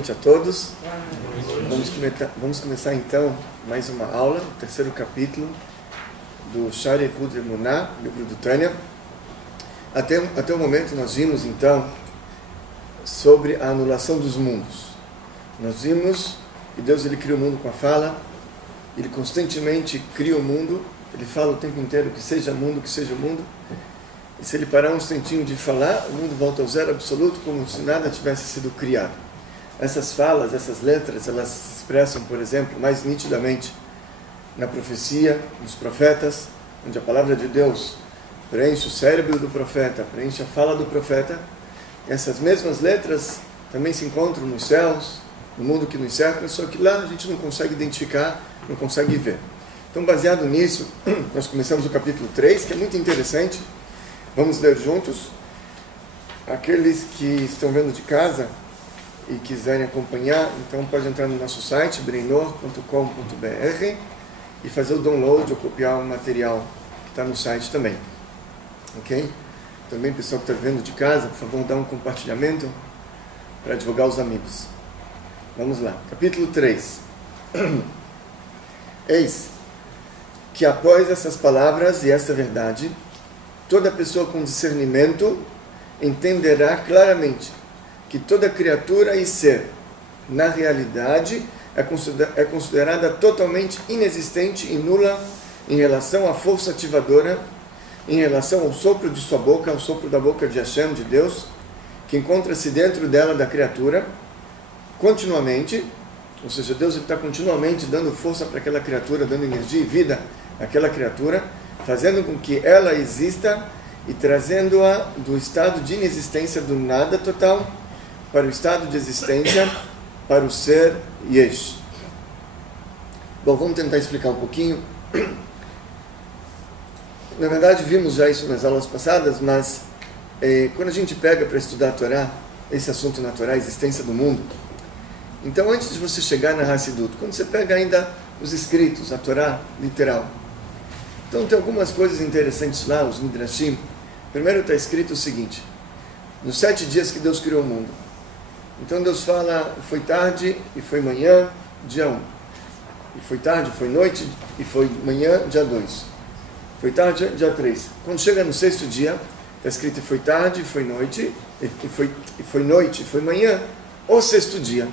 noite a todos. Vamos começar então mais uma aula, o terceiro capítulo do Sha'ar Yichud Emuná, livro do Tânia. Até o momento nós vimos então sobre a anulação dos mundos. Nós vimos que Deus ele cria o mundo com a fala, ele constantemente cria o mundo, ele fala o tempo inteiro que seja mundo, que seja o mundo. E se ele parar um instantinho de falar, o mundo volta ao zero absoluto, como se nada tivesse sido criado. Essas falas, essas letras, elas se expressam, por exemplo, mais nitidamente na profecia, nos profetas, onde a palavra de Deus preenche o cérebro do profeta, preenche a fala do profeta. E essas mesmas letras também se encontram nos céus, no mundo que nos cerca, só que lá a gente não consegue identificar, não consegue ver. Então, baseado nisso, nós começamos o capítulo 3, que é muito interessante. Vamos ler juntos. Aqueles que estão vendo de casa e quiserem acompanhar, então pode entrar no nosso site, breinor.com.br, e fazer o download ou copiar o material que está no site também. Ok? Também, pessoal que está vendo de casa, por favor, dá um compartilhamento para divulgar aos amigos. Vamos lá. Capítulo 3. Eis que após essas palavras e essa verdade, toda pessoa com discernimento entenderá claramente que toda criatura e ser, na realidade, é considerada totalmente inexistente e nula em relação à força ativadora, em relação ao sopro de sua boca, ao sopro da boca de Hashem, de Deus, que encontra-se dentro dela, da criatura, continuamente, ou seja, Deus está continuamente dando força para aquela criatura, dando energia e vida àquela criatura, fazendo com que ela exista e trazendo-a do estado de inexistência do nada total para o estado de existência, para o ser Yesh. Bom, vamos tentar explicar um pouquinho. Na verdade, vimos já isso nas aulas passadas, mas quando a gente pega para estudar a Torá, esse assunto na Torá, a existência do mundo, então antes de você chegar na Hassidut, quando você pega ainda os escritos, a Torá literal, então tem algumas coisas interessantes lá, os Midrashim. Primeiro está escrito o seguinte: nos 7 dias que Deus criou o mundo. Então Deus fala, foi tarde e foi manhã, dia 1. E foi tarde, foi noite e foi manhã, dia 2. Foi tarde, dia 3. Quando chega no 6º dia, está escrito foi tarde, foi noite, e foi noite, foi manhã, o 6º dia.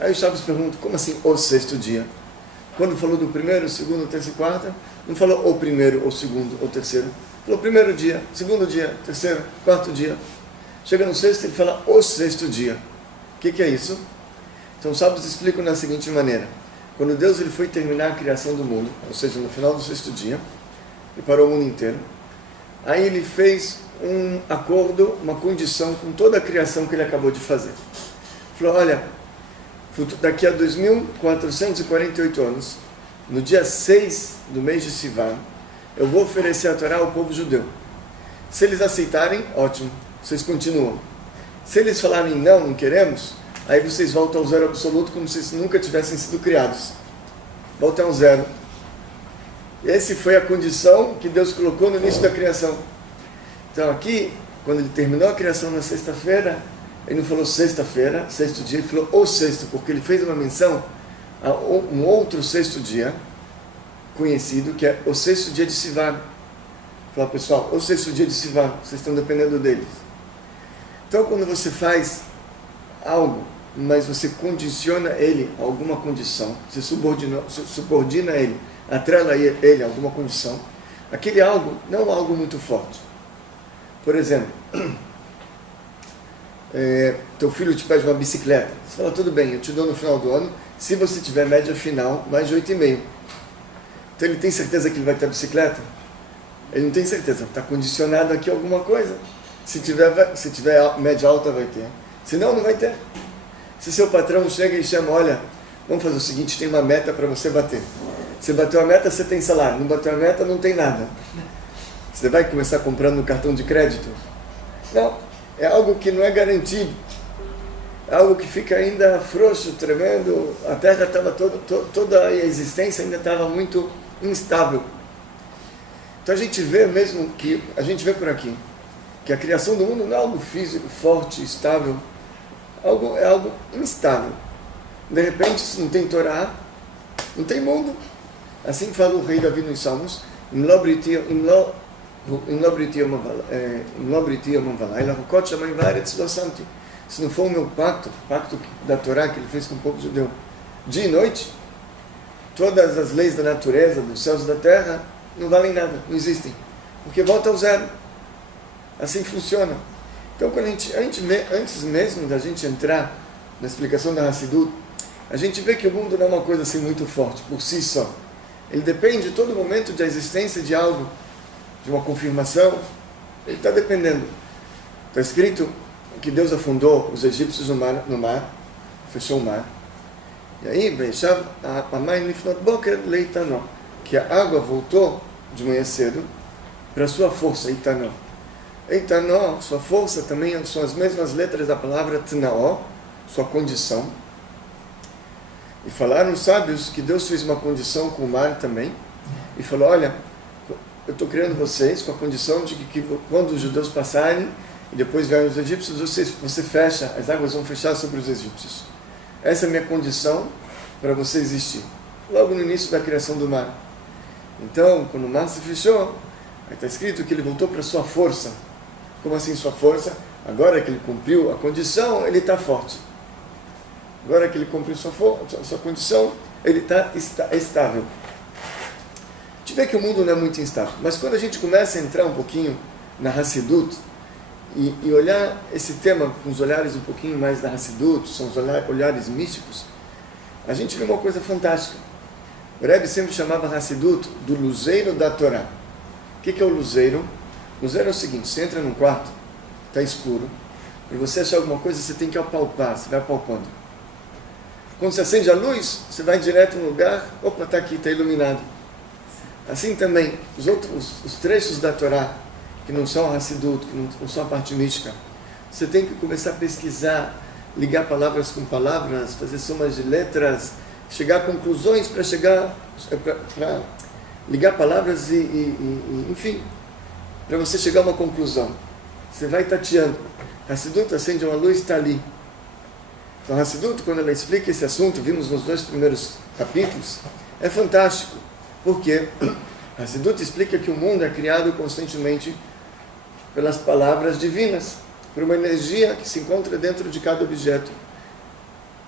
Aí os sábios perguntam, como assim o 6º dia? Quando falou do primeiro, segundo, terceiro e quarto, não falou o primeiro, o segundo, o terceiro. Falou primeiro dia, segundo dia, terceiro, quarto dia. Chega no 6º, ele fala o 6º dia. O que é isso? Então os sábios explicam da seguinte maneira. Quando Deus ele foi terminar a criação do mundo, ou seja, no final do 6º dia, ele parou o mundo inteiro, aí ele fez um acordo, uma condição com toda a criação que ele acabou de fazer. Falou, olha, daqui a 2.448 anos, no dia 6 do mês de Sivan, eu vou oferecer a Torá ao povo judeu. Se eles aceitarem, ótimo, vocês continuam. Se eles falarem não, não queremos, aí vocês voltam ao zero absoluto como se vocês nunca tivessem sido criados. Voltam ao zero. Essa foi a condição que Deus colocou no início da criação. Então aqui, quando ele terminou a criação na sexta-feira, ele não falou sexta-feira, 6º dia, ele falou o 6º, porque ele fez uma menção a um outro 6º dia, conhecido, que é o 6º dia de Sivan. Falou, pessoal, o 6º dia de Sivan, vocês estão dependendo deles. Então, quando você faz algo, mas você condiciona ele a alguma condição, você subordina ele, atrela ele a alguma condição, aquele algo não é algo muito forte. Por exemplo, teu filho te pede uma bicicleta, você fala, tudo bem, eu te dou no final do ano, se você tiver média final, mais de 8,5. Então ele tem certeza que ele vai ter a bicicleta? Ele não tem certeza, está condicionado aqui a alguma coisa. Se tiver média alta, vai ter. Se não, não vai ter. Se seu patrão chega e chama, olha, vamos fazer o seguinte, tem uma meta para você bater. Você bateu a meta, você tem salário. Não bateu a meta, não tem nada. Você vai começar comprando no cartão de crédito? Não, é algo que não é garantido. É algo que fica ainda frouxo, tremendo. A Terra estava toda a existência ainda estava muito instável. Então a gente vê mesmo a gente vê por aqui, que a criação do mundo não é algo físico, forte, estável, é algo instável. De repente, se não tem Torá, não tem mundo. Assim fala o rei Davi nos Salmos, se não for o meu pacto da Torá que ele fez com o povo judeu, dia e noite, todas as leis da natureza, dos céus e da terra, não valem nada, não existem. Porque volta ao zero. Assim funciona. Então, quando a gente vê, antes mesmo da gente entrar na explicação da Hassidut, a gente vê que o mundo não é uma coisa assim muito forte, por si só. Ele depende de todo momento da existência de algo, de uma confirmação. Ele está dependendo. Está escrito que Deus afundou os egípcios no mar, fechou o mar. E aí, que a água voltou de manhã cedo para a sua força, Itanó. Itanó, sua força também são as mesmas letras da palavra Tnaó, sua condição. E falaram os sábios que Deus fez uma condição com o mar também. E falou, olha, eu estou criando vocês com a condição de que quando os judeus passarem e depois vierem os egípcios, você fecha, as águas vão fechar sobre os egípcios. Essa é a minha condição para você existir. Logo no início da criação do mar. Então, quando o mar se fechou, aí está escrito que ele voltou para sua força. Como assim sua força? Agora que ele cumpriu a condição, ele está forte. Agora que ele cumpriu sua condição, ele está estável. A gente vê que o mundo não é muito instável, mas quando a gente começa a entrar um pouquinho na Hassidut e olhar esse tema com os olhares um pouquinho mais da Hassidut, são os olhares místicos, a gente vê uma coisa fantástica. O Rebbe sempre chamava Hassidut do luzeiro da Torá. O que é o luzeiro? O luzeiro é o seguinte, você entra num quarto, está escuro, e você achar alguma coisa, você tem que apalpar, você vai apalpando. Quando você acende a luz, você vai direto no lugar, opa, está aqui, está iluminado. Assim também, os trechos da Torá, que não são a Hassidut, que não são a parte mística, você tem que começar a pesquisar, ligar palavras com palavras, fazer somas de letras, chegar a conclusões para ligar palavras enfim, para você chegar a uma conclusão. Você vai tateando. A Hassidut acende uma luz, está ali. Então, a Hassidut, quando ela explica esse assunto, vimos nos 2 primeiros capítulos, é fantástico. Porque a Hassidut explica que o mundo é criado constantemente pelas palavras divinas, por uma energia que se encontra dentro de cada objeto.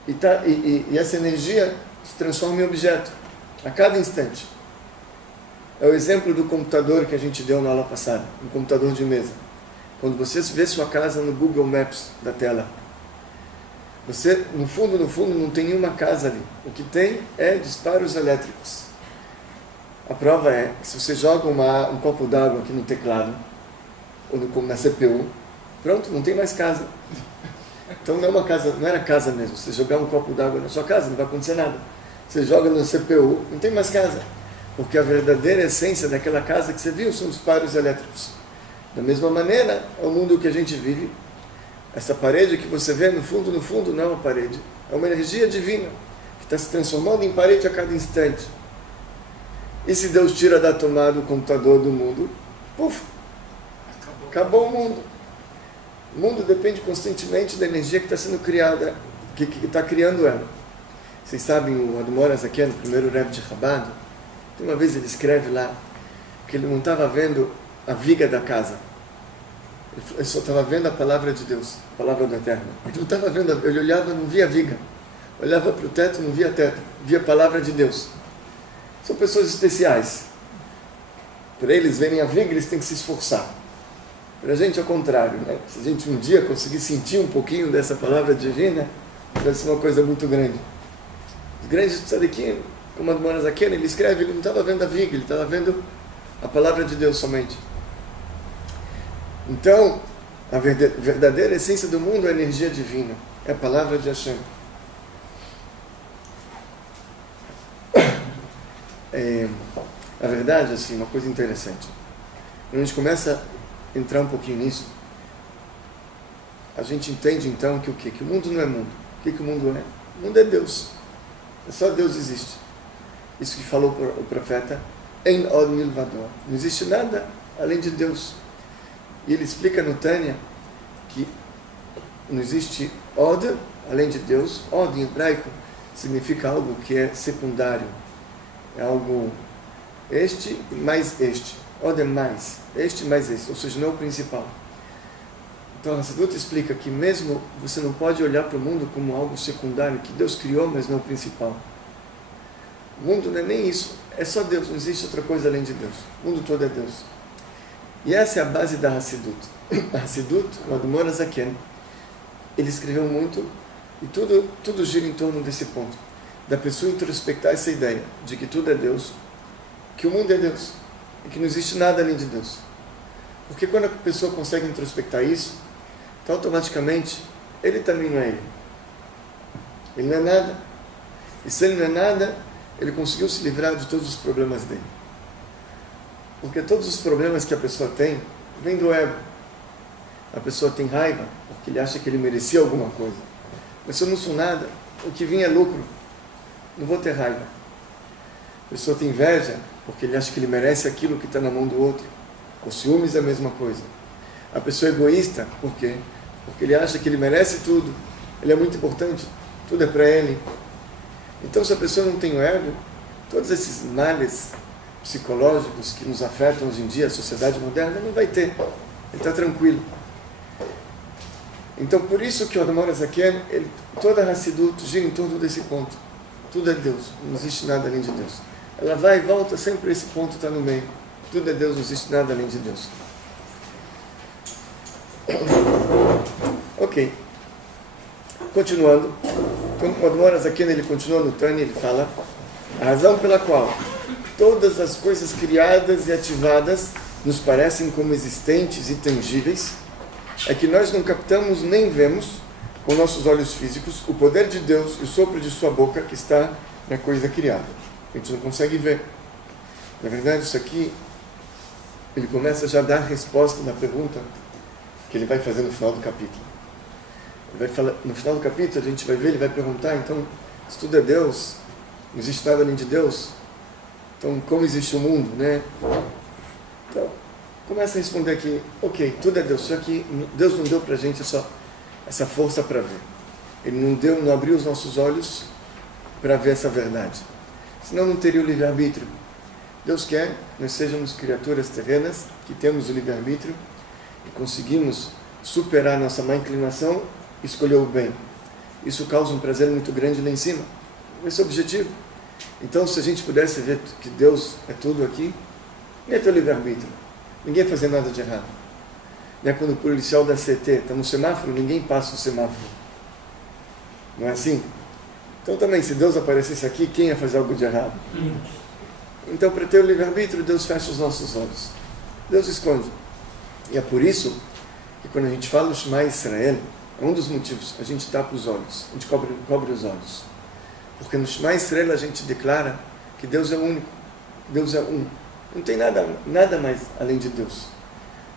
E essa energia se transforma em objeto, a cada instante. É o exemplo do computador que a gente deu na aula passada, um computador de mesa. Quando você vê sua casa no Google Maps da tela, você, no fundo, não tem nenhuma casa ali. O que tem é disparos elétricos. A prova é que se você joga um copo d'água aqui no teclado, ou na CPU, pronto, não tem mais casa. Então não é uma casa, não era casa mesmo. Se você jogar um copo d'água na sua casa, não vai acontecer nada. Você joga no CPU, não tem mais casa. Porque a verdadeira essência daquela casa que você viu são disparos elétricos. Da mesma maneira, é o mundo que a gente vive. Essa parede que você vê, no fundo, não é uma parede. É uma energia divina, que está se transformando em parede a cada instante. E se Deus tira da tomada o computador do mundo, puf, acabou o mundo. O mundo depende constantemente da energia que está sendo criada, que está criando ela. Vocês sabem, o Admor Azakian, o primeiro Rebbe de Chabad, uma vez ele escreve lá que ele não estava vendo a viga da casa. Ele só estava vendo a palavra de Deus, a palavra do Eterno. Ele não estava vendo, ele olhava, não via viga. Olhava para o teto, não via teto, via a palavra de Deus. São pessoas especiais. Para eles verem a viga, eles têm que se esforçar. Para a gente, ao contrário, né? Se a gente um dia conseguir sentir um pouquinho dessa palavra divina, vai ser uma coisa muito grande. Os grandes tzadikim, como a Admor Azakian, ele escreve, ele não estava vendo a viga, ele estava vendo a palavra de Deus somente. Então, a verdadeira essência do mundo é a energia divina, é a palavra de Hashem. A verdade, assim, uma coisa interessante. Quando a gente começa a entrar um pouquinho nisso, a gente entende então que o quê? Que o mundo não é mundo. O que o mundo é? O mundo é Deus. É só Deus existe. Isso que falou o profeta, Ein od milvado. Não existe nada além de Deus. E ele explica no Tânia que não existe od além de Deus. Od em hebraico significa algo que é secundário. É algo este mais este. Od é mais. Este mais este. Ou seja, não é o principal. Então, Hassidut explica que mesmo você não pode olhar para o mundo como algo secundário, que Deus criou, mas não o principal. O mundo não é nem isso. É só Deus. Não existe outra coisa além de Deus. O mundo todo é Deus. E essa é a base da Hassidut. A Hassidut, o Admor Azaken, ele escreveu muito, e tudo gira em torno desse ponto. Da pessoa introspectar essa ideia de que tudo é Deus, que o mundo é Deus, e que não existe nada além de Deus. Porque quando a pessoa consegue introspectar isso, então automaticamente ele também não é ele. Ele não é nada. E se ele não é nada, ele conseguiu se livrar de todos os problemas dele. Porque todos os problemas que a pessoa tem, vêm do ego. A pessoa tem raiva, porque ele acha que ele merecia alguma coisa. Mas se eu não sou nada, o que vinha é lucro. Não vou ter raiva. A pessoa tem inveja, porque ele acha que ele merece aquilo que está na mão do outro. O ciúmes é a mesma coisa. A pessoa é egoísta, por quê? Porque ele acha que ele merece tudo. Ele é muito importante, tudo é para ele. Então, se a pessoa não tem o ego, todos esses males psicológicos que nos afetam hoje em dia, a sociedade moderna, não vai ter. Ele está tranquilo. Então, por isso que o Admor Azaken, toda a Hassidut gira em torno desse ponto. Tudo é Deus, não existe nada além de Deus. Ela vai e volta, sempre esse ponto está no meio. Tudo é Deus, não existe nada além de Deus. Ok. Continuando. Então, o Admor Azaken, ele continua no Tânia, ele fala: a razão pela qual todas as coisas criadas e ativadas nos parecem como existentes e tangíveis é que nós não captamos nem vemos com nossos olhos físicos o poder de Deus e o sopro de sua boca que está na coisa criada. A gente não consegue ver. Na verdade, isso aqui, ele começa já a dar resposta na pergunta que ele vai fazer no final do capítulo. Ele vai falar, no final do capítulo, a gente vai ver, ele vai perguntar, então, se tudo é Deus, não existe nada além de Deus, então como existe o mundo, né? Então, começa a responder aqui, ok, tudo é Deus, só que Deus não deu pra gente essa força para ver. Ele não abriu os nossos olhos para ver essa verdade. Senão não teria o livre-arbítrio. Deus quer que nós sejamos criaturas terrenas, que temos o livre-arbítrio e conseguimos superar nossa má inclinação e escolher o bem. Isso causa um prazer muito grande lá em cima. Esse é o objetivo. Então, se a gente pudesse ver que Deus é tudo aqui, nem é teu livre-arbítrio. Ninguém fazer nada de errado. Não é quando o policial da CT está no semáforo, ninguém passa o semáforo. Não é assim? Então também, se Deus aparecesse aqui, quem ia fazer algo de errado? Então, para ter o livre-arbítrio, Deus fecha os nossos olhos. Deus esconde. E é por isso que quando a gente fala o Shema Israel, é um dos motivos, a gente tapa os olhos, a gente cobre os olhos. Porque no Shema Israel a gente declara que Deus é único, Deus é um. Não tem nada mais além de Deus.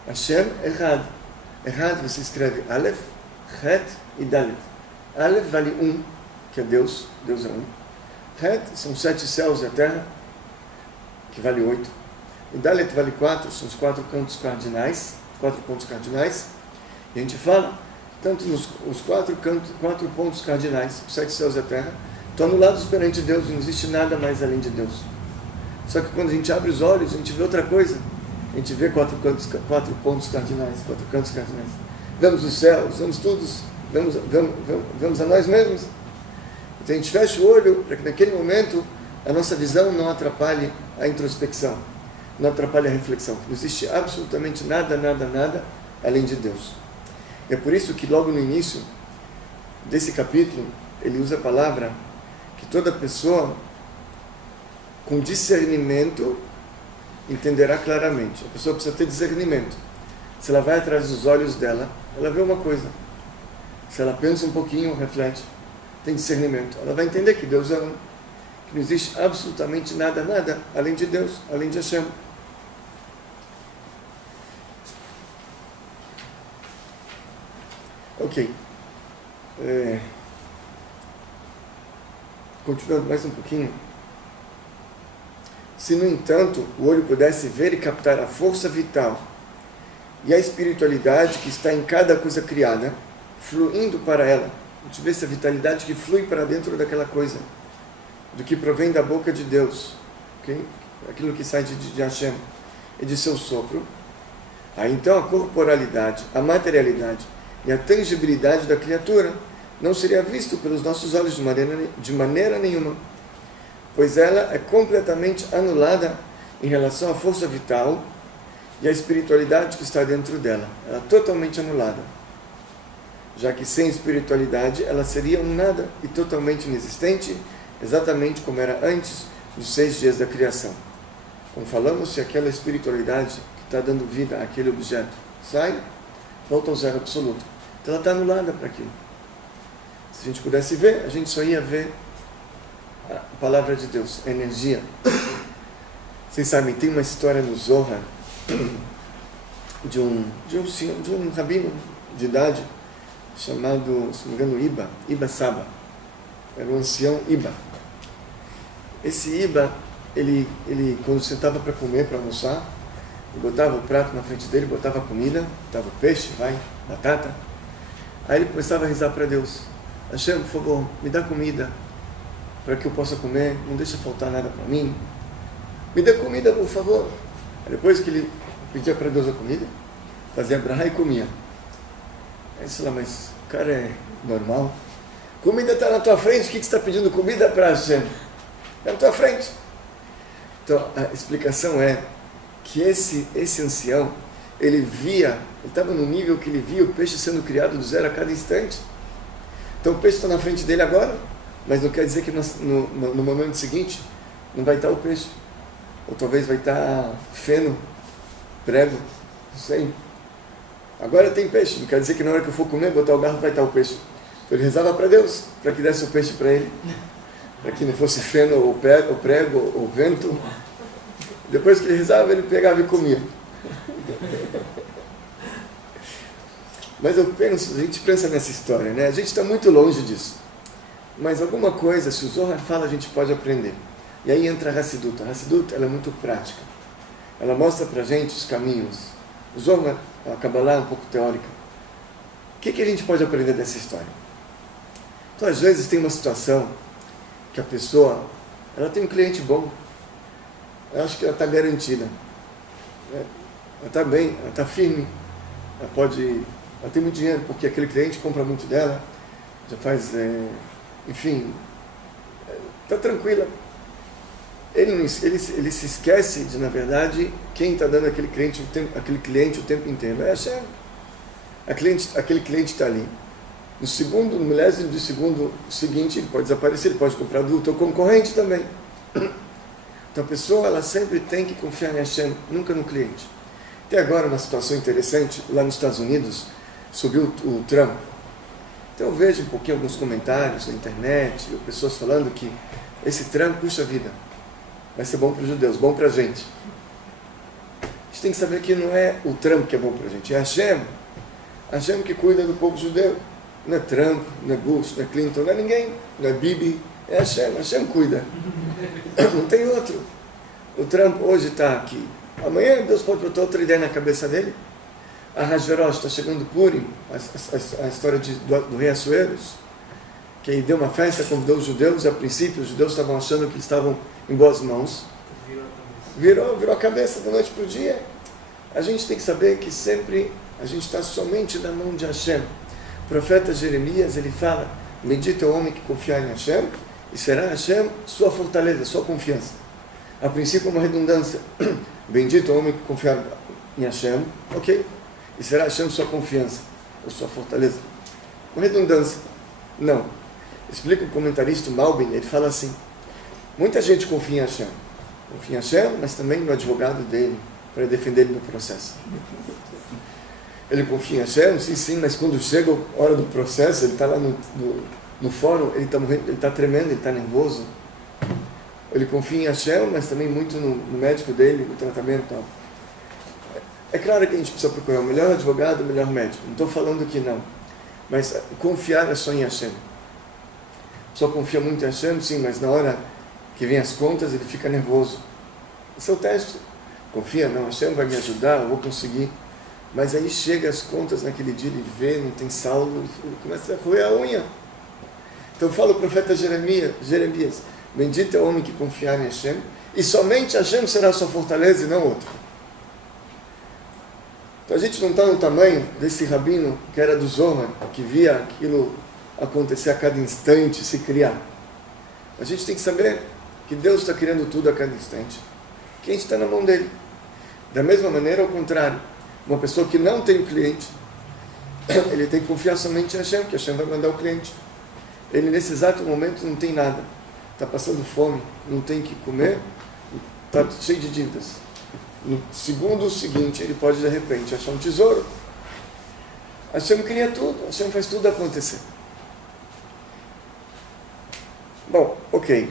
Hashem Echad. Echad você escreve Aleph, Het e Dalet. Aleph vale um, que é Deus, Deus é um. Het são 7 céus e a terra, que vale 8. E Dalet vale 4, são os 4 pontos cardinais. E a gente fala, tanto os 4 pontos cardinais, os 7 céus e a terra, estão anulados perante Deus, não existe nada mais além de Deus. Só que quando a gente abre os olhos, a gente vê outra coisa. A gente vê 4 pontos cardinais, 4 cantos cardinais. Vemos os céus, vemos todos, vemos a nós mesmos. Então a gente fecha o olho para que naquele momento a nossa visão não atrapalhe a introspecção, não atrapalhe a reflexão. Não existe absolutamente nada além de Deus. E é por isso que logo no início desse capítulo, ele usa a palavra que toda pessoa com discernimento entenderá claramente. A pessoa precisa ter discernimento. Se ela vai atrás dos olhos dela, ela vê uma coisa. Se ela pensa um pouquinho, reflete, tem discernimento, ela vai entender que Deus é um, que não existe absolutamente nada além de Deus, além de Hashem. Ok. Continuando mais um pouquinho. Se, no entanto, o olho pudesse ver e captar a força vital e a espiritualidade que está em cada coisa criada, fluindo para ela A gente vê essa vitalidade que flui para dentro daquela coisa, do que provém da boca de Deus, okay? Aquilo que sai de Hashem e de seu sopro. Aí então a corporalidade, a materialidade e a tangibilidade da criatura não seria visto pelos nossos olhos de maneira nenhuma, pois ela é completamente anulada em relação à força vital e à espiritualidade que está dentro dela. Ela é totalmente anulada, já que sem espiritualidade ela seria um nada e totalmente inexistente, exatamente como era antes dos 6 dias da criação. Como falamos, se aquela espiritualidade que está dando vida àquele objeto sai, volta ao zero absoluto. Então ela está anulada para aquilo. Se a gente pudesse ver, a gente só ia ver a palavra de Deus, a energia. Vocês sabem, tem uma história no Zohar de um rabino de idade chamado, se não me engano, Iba Saba. Era um ancião Iba. Esse Iba, ele quando sentava para comer, para almoçar, ele botava o prato na frente dele, botava a comida, botava o peixe, batata. Aí ele começava a rezar para Deus. Hashem, por favor, me dá comida para que eu possa comer, não deixa faltar nada para mim. Me dê comida, por favor. Aí depois que ele pedia para Deus a comida, fazia brahá e comia. Aí sei lá, mas o cara é normal. Comida está na tua frente, o que você está pedindo comida para Hashem? Está na tua frente. Então a explicação é que esse ancião, ele estava no nível que ele via o peixe sendo criado do zero a cada instante. Então o peixe está na frente dele agora, mas não quer dizer que no momento seguinte não vai estar o peixe. Ou talvez vai estar feno, prego, não sei. Agora tem peixe, não quer dizer que na hora que eu for comer, botar o garfo, vai estar o peixe. Então ele rezava para Deus, para que desse o peixe para ele, para que não fosse feno, ou prego, ou vento. Depois que ele rezava, ele pegava e comia. Mas a gente pensa nessa história, né? A gente está muito longe disso. Mas alguma coisa, se o Zohar fala, a gente pode aprender. E aí entra a Hassidut. A Hassidut, ela é muito prática. Ela mostra para a gente os caminhos. O Zohar, a Kabbalah é um pouco teórica. O que a gente pode aprender dessa história? Então, às vezes, tem uma situação que a pessoa, ela tem um cliente bom. Eu acho que ela está garantida. Ela está bem, ela está firme. Ela tem muito dinheiro, porque aquele cliente compra muito dela, já faz, enfim, está tranquila. Ele se esquece de, na verdade, quem está dando aquele cliente o tempo inteiro. É Hashem. Aquele cliente está ali. No milésimo de segundo seguinte, ele pode desaparecer, ele pode comprar do teu concorrente também. Então a pessoa, ela sempre tem que confiar em Hashem, nunca no cliente. Tem agora uma situação interessante, lá nos Estados Unidos, sobre o Trump. Então eu vejo um pouquinho alguns comentários na internet, pessoas falando que esse Trump, puxa vida, vai ser bom para os judeus, bom para a gente. A gente tem que saber que não é o Trump que é bom para a gente, é Hashem. Hashem que cuida do povo judeu. Não é Trump, não é Bush, não é Clinton, não é ninguém, não é Bibi, é Hashem. Hashem cuida. Não tem outro. O Trump hoje está aqui. Amanhã Deus pode botar outra ideia na cabeça dele. A Hashverosh está chegando Purim, a história do rei Assuerus, que ele deu uma festa, convidou os judeus, e a princípio os judeus estavam achando que eles estavam em boas mãos. Virou a cabeça da noite para o dia. A gente tem que saber que sempre a gente está somente na mão de Hashem. O profeta Jeremias, ele fala, bendito é o homem que confiar em Hashem, e será Hashem sua fortaleza, sua confiança. A princípio uma redundância. Bendito é o homem que confiar em Hashem, ok? E será Hashem sua confiança, ou sua fortaleza. Uma redundância. Não. Explica o comentarista Malbin, ele fala assim, muita gente confia em Hashem. Confia em Hashem, mas também no advogado dele, para defender ele no processo. Ele confia em Hashem, sim, mas quando chega a hora do processo, ele está lá no fórum, ele está morrendo, ele está tremendo, ele está nervoso. Ele confia em Hashem, mas também muito no médico dele, no tratamento e tal. É claro que a gente precisa procurar o melhor advogado, o melhor médico. Não estou falando que não. Mas confiar é só em Hashem. Só confia muito em Hashem, sim, mas na hora que vem as contas, ele fica nervoso. Esse é o teste. Confia, não, Hashem vai me ajudar, eu vou conseguir. Mas aí chega as contas naquele dia, ele vê, não tem saldo, ele começa a roer a unha. Então fala o profeta Jeremias, bendito é o homem que confiar em Hashem, e somente Hashem será sua fortaleza e não outro. Então a gente não está no tamanho desse rabino que era do Zohar, que via aquilo acontecer a cada instante, se criar. A gente tem que saber que Deus está criando tudo a cada instante, que a gente está na mão dele. Da mesma maneira, ao contrário, uma pessoa que não tem o cliente, ele tem que confiar somente em Hashem, que Hashem vai mandar o cliente. Ele nesse exato momento não tem nada, está passando fome, não tem o que comer, está cheio de dívidas. No segundo seguinte, ele pode de repente achar um tesouro. Hashem cria tudo, Hashem faz tudo acontecer. Bom, ok.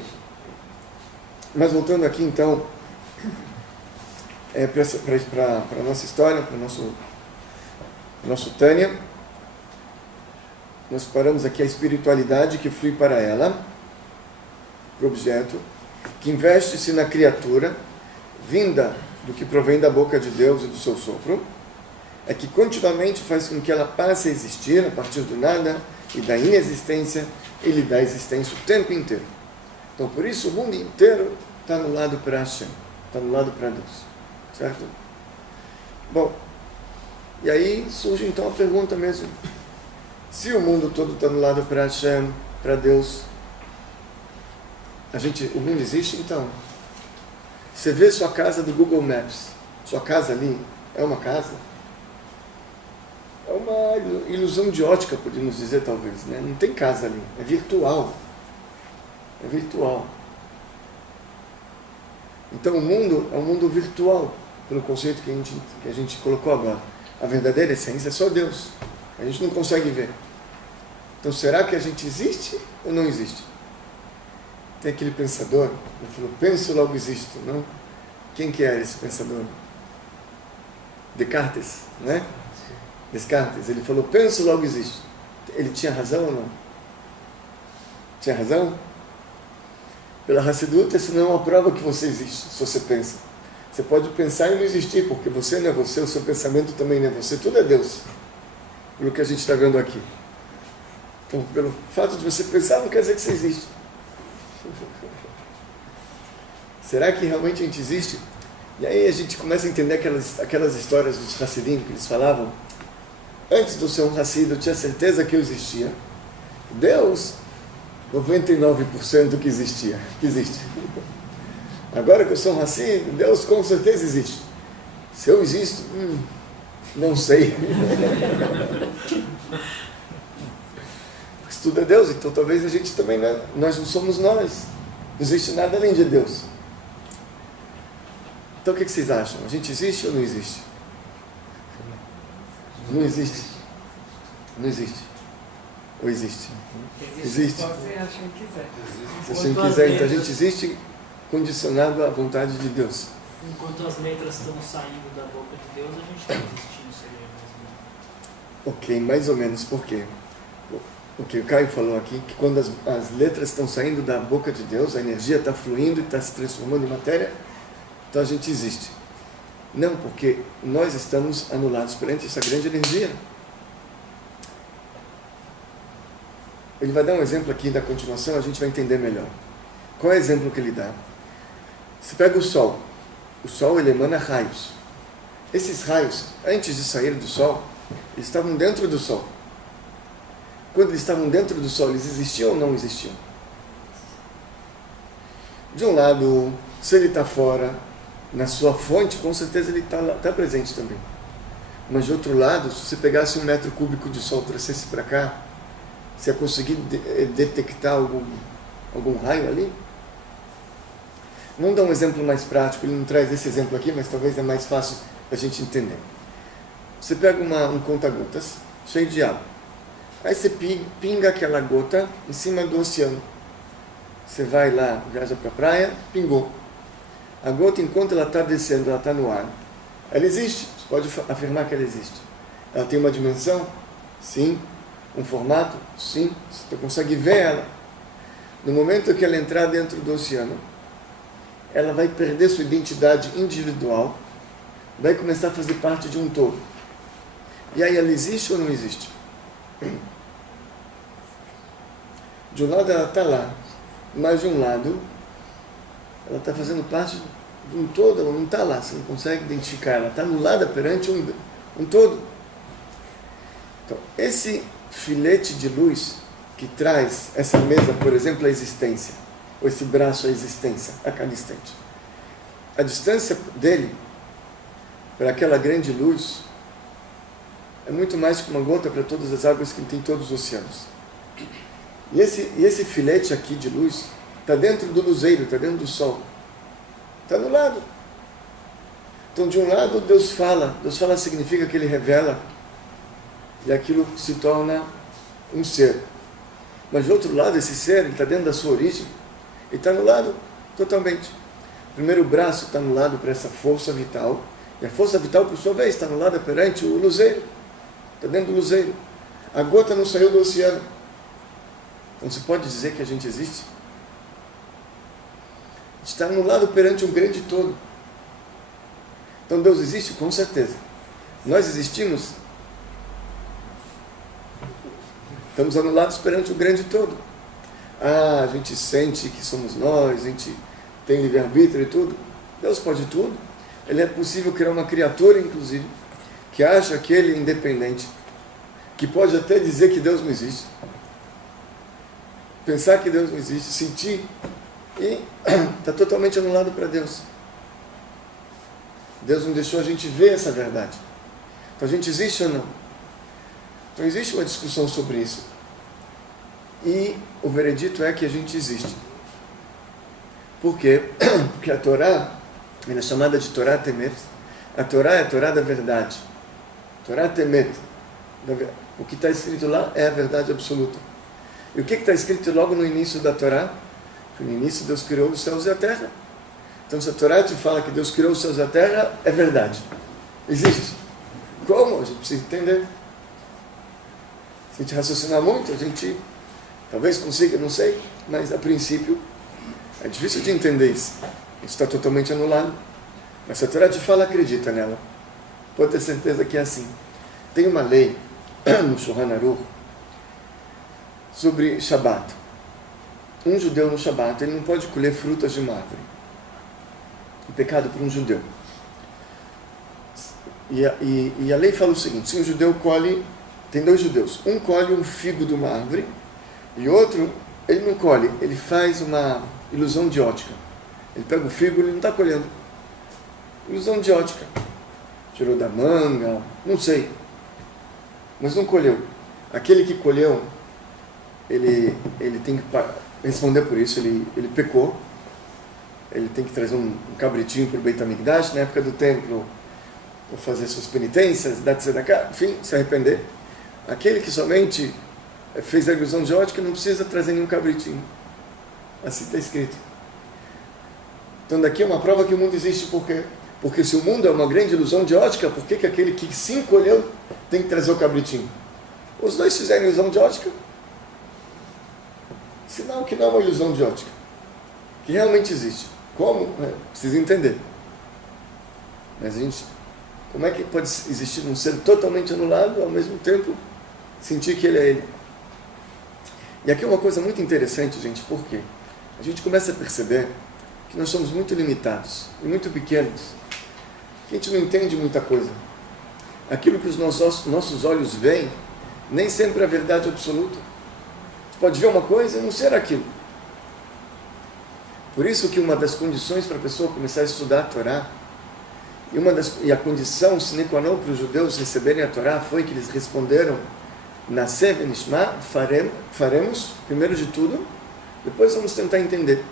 Mas voltando aqui então para a nossa história, para o nosso Tânia, nós paramos aqui a espiritualidade que flui para ela, para o objeto, que investe-se na criatura, vinda do que provém da boca de Deus e do seu sopro, é que continuamente faz com que ela passe a existir a partir do nada e da inexistência, ele dá existência o tempo inteiro. Então, por isso, o mundo inteiro está anulado para Hashem, está anulado para Deus. Certo? Bom, e aí surge então a pergunta mesmo. Se o mundo todo está anulado para Hashem, para Deus, o mundo existe então? Você vê sua casa do Google Maps, sua casa ali é uma casa? É uma ilusão de ótica, podemos dizer talvez, né? Não tem casa ali, é virtual. É virtual. Então o mundo é um mundo virtual, pelo conceito que a gente colocou agora. A verdadeira essência é só Deus. A gente não consegue ver. Então será que a gente existe ou não existe? Tem aquele pensador, ele falou, penso logo existo, não? Quem que era esse pensador? Descartes, né? Descartes, ele falou, penso logo existo. Ele tinha razão ou não? Tinha razão? Pela Hassidut, isso não é uma prova que você existe, se você pensa. Você pode pensar e não existir, porque você não é você, o seu pensamento também não é você, tudo é Deus. Pelo que a gente está vendo aqui. Então, pelo fato de você pensar, não quer dizer que você existe. Será que realmente a gente existe? E aí a gente começa a entender aquelas histórias dos Hassidim que eles falavam. Antes de eu ser um Hassid, eu tinha certeza que eu existia. Deus, 99% que existe. Agora que eu sou um Hassid, Deus com certeza existe. Se eu existo, não sei. Mas tudo é Deus, então talvez a gente também não, nós não somos nós. Não existe nada além de Deus. Então o que vocês acham? A gente existe ou não existe? Não existe. Não existe. Ou existe? Existe. Só se Hashem quiser. Se Hashem quiser, então a gente existe condicionado à vontade de Deus. Enquanto as letras estão saindo da boca de Deus, a gente está existindo, seria mesmo. Ok, mais ou menos. Por quê? O que o Caio falou aqui, que quando as letras estão saindo da boca de Deus, a energia está fluindo e está se transformando em matéria, então a gente existe. Não, porque nós estamos anulados perante essa grande energia. Ele vai dar um exemplo aqui da continuação, a gente vai entender melhor. Qual é o exemplo que ele dá? Você pega o Sol. O Sol, ele emana raios. Esses raios, antes de sair do Sol, eles estavam dentro do Sol. Quando eles estavam dentro do Sol, eles existiam ou não existiam? De um lado, se ele está fora, na sua fonte, com certeza ele está presente também. Mas de outro lado, se você pegasse 1 metro cúbico de Sol e trouxesse para cá, você ia conseguir detectar algum raio ali? Vamos dar um exemplo mais prático, ele não traz esse exemplo aqui, mas talvez é mais fácil a gente entender. Você pega um conta-gotas cheio de água. Aí você pinga aquela gota em cima do oceano. Você vai lá, viaja para a praia, pingou. A gota, enquanto ela está descendo, ela está no ar. Ela existe, você pode afirmar que ela existe. Ela tem uma dimensão? Sim. Um formato? Sim. Você consegue ver ela. No momento que ela entrar dentro do oceano, ela vai perder sua identidade individual, vai começar a fazer parte de um todo. E aí ela existe ou não existe? De um lado ela está lá, mas de um lado ela está fazendo parte de um todo, ela não está lá, você não consegue identificar, ela está anulada perante um todo. Então, esse filete de luz que traz essa mesa, por exemplo, a existência, ou esse braço a existência, a cada instante. A distância dele para aquela grande luz é muito mais que uma gota para todas as águas que tem todos os oceanos. E esse filete aqui de luz está dentro do luzeiro, está dentro do sol. Está no lado. Então, de um lado, Deus fala. Deus fala significa que Ele revela e aquilo se torna um ser. Mas, de outro lado, esse ser, ele está dentro da sua origem e está no lado totalmente. O primeiro braço está no lado para essa força vital. E a força vital, por sua vez, está no lado perante o luzeiro. Está dentro do luzeiro. A gota não saiu do oceano. Então, você pode dizer que a gente existe? Está no lado perante um grande todo. Então Deus existe? Com certeza. Nós existimos? Estamos anulados perante o grande todo. A gente sente que somos nós, a gente tem livre-arbítrio e tudo. Deus pode tudo. Ele é possível criar uma criatura, inclusive, que acha que ele é independente, que pode até dizer que Deus não existe, pensar que Deus não existe, sentir, e está totalmente anulado para Deus. Deus não deixou a gente ver essa verdade. Então a gente existe ou não? Então existe uma discussão sobre isso. E o veredito é que a gente existe. Por quê? Porque a Torá, ela é chamada de Torá Temet. A Torá é a Torá da verdade. Torá Temet. O que está escrito lá é a verdade absoluta. E o que está escrito logo no início da Torá? Que no início Deus criou os céus e a terra. Então se a Torá te fala que Deus criou os céus e a terra, é verdade. Existe. Como? A gente precisa entender. Se a gente raciocinar muito, a gente talvez consiga, não sei, mas a princípio é difícil de entender isso. Isso está totalmente anulado. Mas se a Torá te fala, acredita nela. Pode ter certeza que é assim. Tem uma lei no Shulchan Aruch sobre Shabat. Um judeu no Shabat, ele não pode colher frutas de uma árvore. É pecado para um judeu. E a lei fala o seguinte: se um judeu colhe, tem dois judeus, um colhe um figo de uma árvore e outro, ele não colhe, ele faz uma ilusão de ótica. Ele pega o figo, ele não está colhendo. Ilusão de ótica. Tirou da manga, não sei. Mas não colheu. Aquele que colheu, ele tem que responder por isso, ele pecou. Ele tem que trazer um cabritinho para o Beit HaMikdash, na época do templo, para fazer suas penitências, dar tzedakah, enfim, se arrepender. Aquele que somente fez a ilusão de ótica não precisa trazer nenhum cabritinho. Assim está escrito. Então daqui é uma prova que o mundo existe. Por quê? Porque se o mundo é uma grande ilusão de ótica, por que aquele que sim colheu tem que trazer o cabritinho? Os dois fizeram ilusão de ótica. Sinal que não é uma ilusão de ótica, que realmente existe. Como? Precisa entender. Mas a gente, como é que pode existir um ser totalmente anulado, ao mesmo tempo sentir que ele é ele? E aqui é uma coisa muito interessante, gente, porque a gente começa a perceber que nós somos muito limitados e muito pequenos, que a gente não entende muita coisa. Aquilo que os nossos olhos veem, nem sempre é a verdade absoluta. Você pode ver uma coisa e não ser aquilo. Por isso que uma das condições para a pessoa começar a estudar a Torá, e a condição sine qua non para os judeus receberem a Torá foi que eles responderam: Naseh v'nishma, faremos, primeiro de tudo, depois vamos tentar entender.